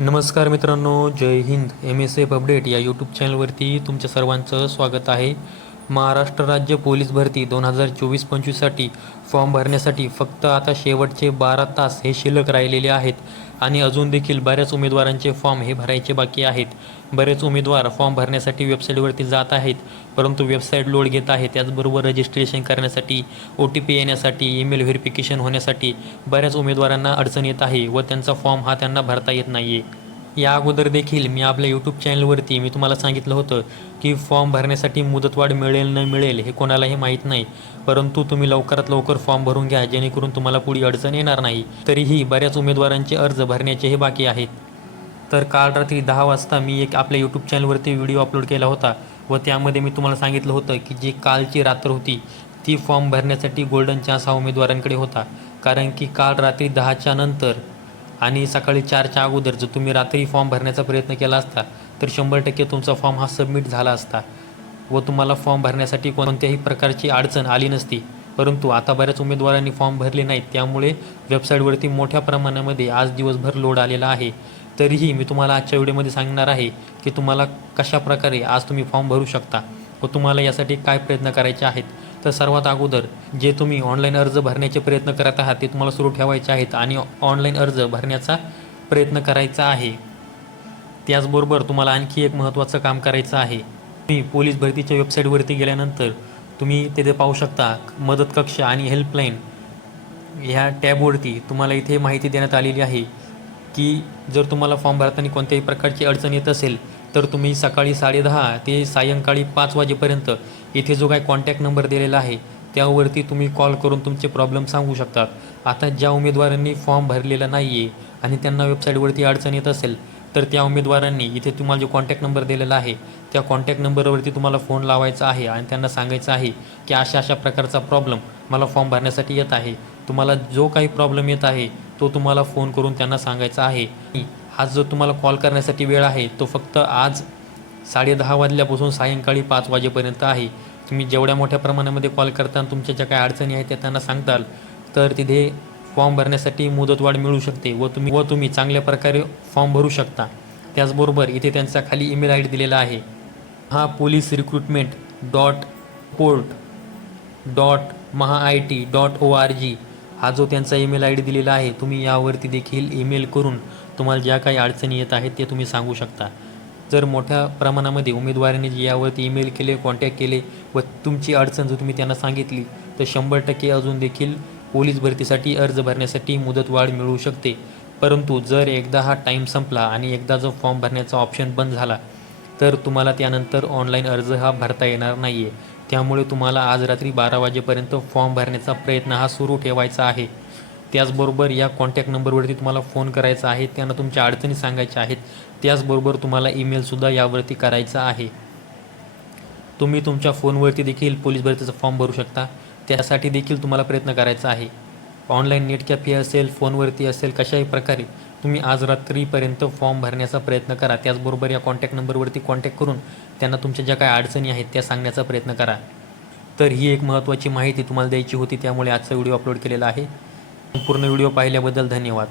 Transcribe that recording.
नमस्कार मित्रांनो, जय Hind. MSF update या यूट्यूब चॅनलवरती तुमच्या सर्वांचं स्वागत आहे. महाराष्ट्र राज्य पोलीस भरती 2024-25साठी फॉर्म भरण्यासाठी फक्त आता शेवटचे 12 तास हे शिल्लक राहिलेले आहेत आणि अजून देखील बऱ्याच उमेदवारांचे फॉर्म हे भरायचे बाकी आहेत. बरेच उमेदवार फॉर्म भरण्यासाठी वेबसाईटवरती जात आहेत, परंतु वेबसाईट लोड घेत आहे. त्याचबरोबर रजिस्ट्रेशन करण्यासाठी, OTP येण्यासाठी, ईमेल व्हेरिफिकेशन होण्यासाठी बऱ्याच उमेदवारांना अडचण येत आहे व त्यांचा फॉर्म हा त्यांना भरता येत नाही आहे. या अगोदर देखील मी आपल्या यूट्यूब चॅनलवरती मी तुम्हाला सांगितलं होतं की फॉर्म भरण्यासाठी मुदतवाढ मिळेल न मिळेल हे कोणालाही माहीत नाही, परंतु तुम्ही लवकरात लवकर फॉर्म भरून घ्या जेणेकरून तुम्हाला पुढे अडचण येणार नाही. तरीही बऱ्याच उमेदवारांचे अर्ज भरण्याचे हे बाकी आहेत. तर काल रात्री 10 वाजता मी एक आपल्या यूट्यूब चॅनलवरती व्हिडिओ अपलोड केला होता व त्यामध्ये मी तुम्हाला सांगितलं होतं की जी कालची रात्र होती ती फॉर्म भरण्यासाठी गोल्डन चान्स हा उमेदवारांकडे होता. कारण की काल रात्री 10च्या नंतर आणि सकाळी 4च्या अगोदर जर तुम्ही रात्री फॉर्म भरण्याचा प्रयत्न केला असता तर 100% तुमचा फॉर्म हा सबमिट झाला असता व तुम्हाला फॉर्म भरण्यासाठी कोणत्याही प्रकारची अडचण आली नसती. परंतु आता बऱ्याच उमेदवारांनी फॉर्म भरले नाहीत, त्यामुळे वेबसाईटवरती मोठ्या प्रमाणामध्ये आज दिवसभर लोड आलेला आहे. तरीही मी तुम्हाला आजच्या व्हिडिओमध्ये सांगणार आहे की तुम्हाला कशा प्रकारे आज तुम्ही फॉर्म भरू शकता व तुम्हाला यासाठी काय प्रयत्न करायचे आहेत. तर सर्वात अगोदर जे तुम्ही ऑनलाईन अर्ज भरण्याचे प्रयत्न करत आहात ते तुम्हाला सुरू ठेवायचे आहेत आणि ऑनलाईन अर्ज भरण्याचा प्रयत्न करायचा आहे. त्याचबरोबर तुम्हाला आणखी एक महत्त्वाचं काम करायचं आहे. तुम्ही पोलीस भरतीच्या वेबसाईटवरती गेल्यानंतर तुम्ही तिथे पाहू शकता मदत कक्ष आणि हेल्पलाईन ह्या टॅबवरती तुम्हाला इथे माहिती देण्यात आलेली आहे की जर तुम्हाला फॉर्म भरताना कोणत्याही प्रकारची अडचण येत असेल तर तुम्ही सकाळी 10:30 ते सायंकाळी 5 वाजेपर्यंत इथे जो काही कॉन्टॅक्ट नंबर दिलेला आहे त्यावरती तुम्ही कॉल करून तुमचे प्रॉब्लेम सांगू शकतात. आता ज्या उमेदवारांनी फॉर्म भरलेला नाही आहे आणि त्यांना वेबसाईटवरती अडचण येत असेल तर त्या उमेदवारांनी इथे तुम्हाला जो कॉन्टॅक्ट नंबर दिलेला आहे त्या कॉन्टॅक्ट नंबरवरती तुम्हाला फोन लावायचा आहे आणि त्यांना सांगायचं आहे की अशा अशा प्रकारचा प्रॉब्लेम मला फॉर्म भरण्यासाठी येत आहे. तुम्हाला जो काही प्रॉब्लेम येत आहे तो तुम्हाला फोन करून त्यांना सांगायचा आहे. हा जो तुम्हाला कॉल करण्यासाठी वेळ आहे तो फक्त आज 10:30 वाजल्यापासून सायंकाळी 5 वाजेपर्यंत आहे. तुम्ही जेवढ्या मोठ्या प्रमाणामध्ये कॉल करता आणि तुमच्या ज्या काही अडचणी आहेत त्या त्यांना सांगताल तर तिथे फॉर्म भरण्यासाठी मुदतवाढ मिळू शकते व तुम्ही चांगल्या प्रकारे फॉर्म भरू शकता. त्याचबरोबर इथे त्यांचा खाली ईमेल ID दिलेला आहे, हा पोलीस रिक्रुटमेंट .port.mahaIT.org हा जो त्यांचा ईमेल ID दिलेला आहे तुम्ही यावरती देखील ईमेल करून तुम्हाला ज्या काही अडचणी येत आहेत ते तुम्ही सांगू शकता. जर मोठ्या प्रमाणामध्ये उमेदवारांनी यावरती ईमेल केले, कॉन्टॅक्ट केले व तुमची अडचण जर तुम्ही त्यांना सांगितली तर 100% अजून देखील पोलीस भरतीसाठी अर्ज भरण्यासाठी मुदतवाढ मिळू शकते. परंतु जर एकदा हा टाईम संपला आणि एकदा जो फॉर्म भरण्याचा ऑप्शन बंद झाला तर तुम्हाला त्यानंतर ऑनलाईन अर्ज हा भरता येणार नाही आहे. त्यामुळे तुम्हाला आज रात्री 12 वाजेपर्यंत फॉर्म भरण्याचा प्रयत्न हा सुरू ठेवायचा आहे. त्याचबरोबर या कॉन्टॅक्ट नंबरवरती तुम्हाला फोन करायचा आहे, त्यांना तुमच्या अडचणी सांगायच्या आहेत. त्याचबरोबर तुम्हाला ईमेलसुद्धा यावरती करायचा आहे. तुम्ही तुमच्या फोनवरती देखील पोलीस भरतीचा फॉर्म भरू शकता. त्यासाठी देखील तुम्हाला प्रयत्न करायचा आहे. ऑनलाईन नेट कॅफे असेल, फोनवरती असेल, कशाही प्रकारे तुम्ही आज रात्रीपर्यंत फॉर्म भरण्याचा प्रयत्न करा. त्याचबरोबर या कॉन्टॅक्ट नंबरवरती कॉन्टॅक्ट करून त्यांना तुमच्या ज्या काही अडचणी आहेत त्या सांगण्याचा प्रयत्न करा. तर ही एक महत्त्वाची माहिती तुम्हाला द्यायची होती, त्यामुळे आजचा व्हिडिओ अपलोड केलेला आहे. संपूर्ण व्हिडिओ पाहिल्याबद्दल धन्यवाद.